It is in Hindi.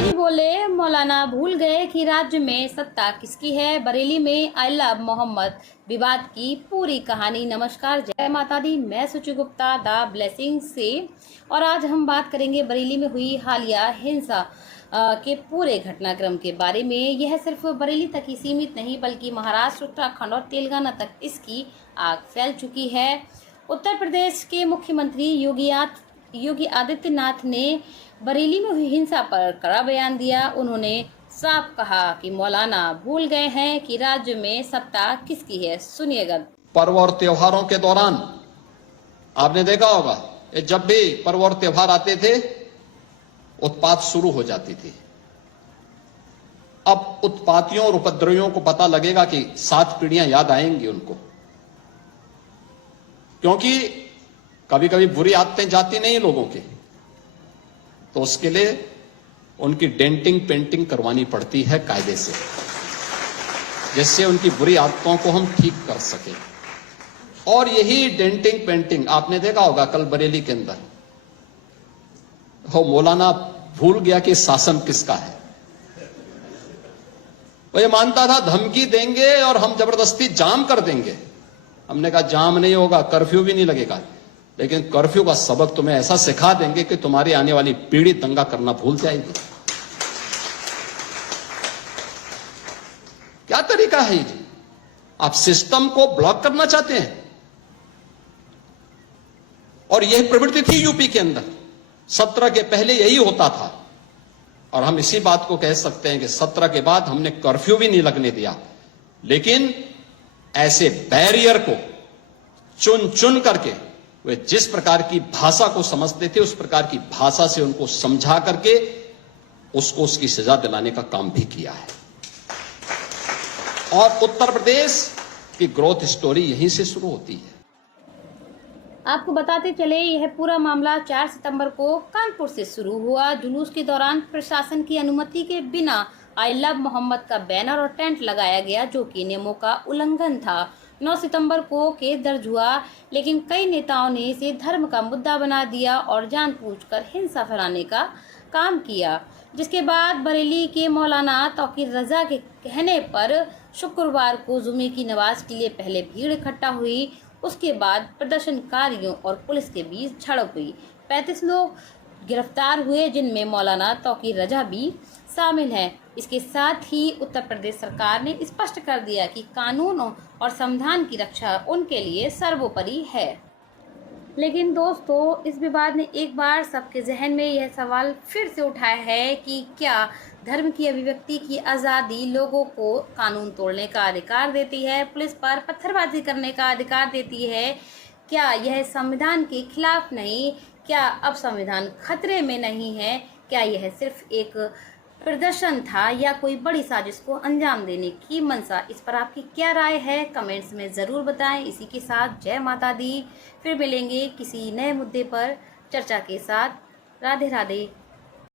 जी बोले, मौलाना भूल गए कि राज्य में सत्ता किसकी है। बरेली में आई लव मोहम्मद विवाद की पूरी कहानी। नमस्कार, जय माता दी। मैं सुचि गुप्ता द ब्लेसिंग से, और आज हम बात करेंगे बरेली में हुई हालिया हिंसा के पूरे घटनाक्रम के बारे में। यह सिर्फ बरेली तक ही सीमित नहीं, बल्कि महाराष्ट्र, उत्तराखंड और तेलंगाना तक इसकी आग फैल चुकी है। उत्तर प्रदेश के मुख्यमंत्री योगी आदित्यनाथ ने बरेली में हुई हिंसा पर कड़ा बयान दिया। उन्होंने साफ कहा कि मौलाना भूल गए हैं कि राज्य में सत्ता किसकी है। सुनिएगा। पर्व और त्योहारों के दौरान आपने देखा होगा, जब भी पर्व और त्योहार आते थे उत्पात शुरू हो जाती थी। अब उत्पातियों और उपद्रवियों को पता लगेगा कि 7 पीढ़ियां याद आएंगी उनको, क्योंकि कभी कभी बुरी आदतें जाती नहीं लोगों की, तो उसके लिए उनकी डेंटिंग पेंटिंग करवानी पड़ती है कायदे से, जिससे उनकी बुरी आदतों को हम ठीक कर सके। और यही डेंटिंग पेंटिंग आपने देखा होगा कल बरेली के अंदर, वो मौलाना भूल गया कि शासन किसका है। वो ये मानता था धमकी देंगे और हम जबरदस्ती जाम कर देंगे। हमने कहा जाम नहीं होगा, कर्फ्यू भी नहीं लगेगा, लेकिन कर्फ्यू का सबक तुम्हें ऐसा सिखा देंगे कि तुम्हारी आने वाली पीढ़ी दंगा करना भूल जाएगी। क्या तरीका है ये? आप सिस्टम को ब्लॉक करना चाहते हैं। और यह प्रवृत्ति थी यूपी के अंदर 17 के पहले, यही होता था। और हम इसी बात को कह सकते हैं कि 17 के बाद हमने कर्फ्यू भी नहीं लगने दिया, लेकिन ऐसे बैरियर को चुन चुन करके वे जिस प्रकार की भाषा को समझते थे उस प्रकार की भाषा से उनको समझा करके उसको उसकी सजा दिलाने का काम भी किया है। और उत्तर प्रदेश की ग्रोथ स्टोरी यहीं से शुरू होती है। आपको बताते चले, यह पूरा मामला 4 सितंबर को कानपुर से शुरू हुआ। जुलूस के दौरान प्रशासन की अनुमति के बिना आई लव मोहम्मद का बैनर और टेंट लगाया गया, जो कि नियमों का उल्लंघन था। 9 सितंबर को केस दर्ज हुआ, लेकिन कई नेताओं ने इसे धर्म का मुद्दा बना दिया और जानबूझकर हिंसा फैलाने का काम किया। जिसके बाद बरेली के मौलाना तौकीर रजा के कहने पर शुक्रवार को जुमे की नमाज के लिए पहले भीड़ इकट्ठा हुई। उसके बाद प्रदर्शनकारियों और पुलिस के बीच झड़प हुई। 35 लोग गिरफ्तार हुए, जिनमें मौलाना तौकीर रजा भी शामिल है। इसके साथ ही उत्तर प्रदेश सरकार ने स्पष्ट कर दिया कि कानून और संविधान की रक्षा उनके लिए सर्वोपरि है। लेकिन दोस्तों, इस विवाद ने एक बार सबके जहन में यह सवाल फिर से उठाया है कि क्या धर्म की अभिव्यक्ति की आज़ादी लोगों को कानून तोड़ने का अधिकार देती है, पुलिस पर पत्थरबाजी करने का अधिकार देती है? क्या यह संविधान के खिलाफ नहीं? क्या अब संविधान खतरे में नहीं है? क्या यह सिर्फ एक प्रदर्शन था या कोई बड़ी साजिश को अंजाम देने की मंशा? इस पर आपकी क्या राय है, कमेंट्स में ज़रूर बताएं। इसी के साथ जय माता दी। फिर मिलेंगे किसी नए मुद्दे पर चर्चा के साथ। राधे राधे।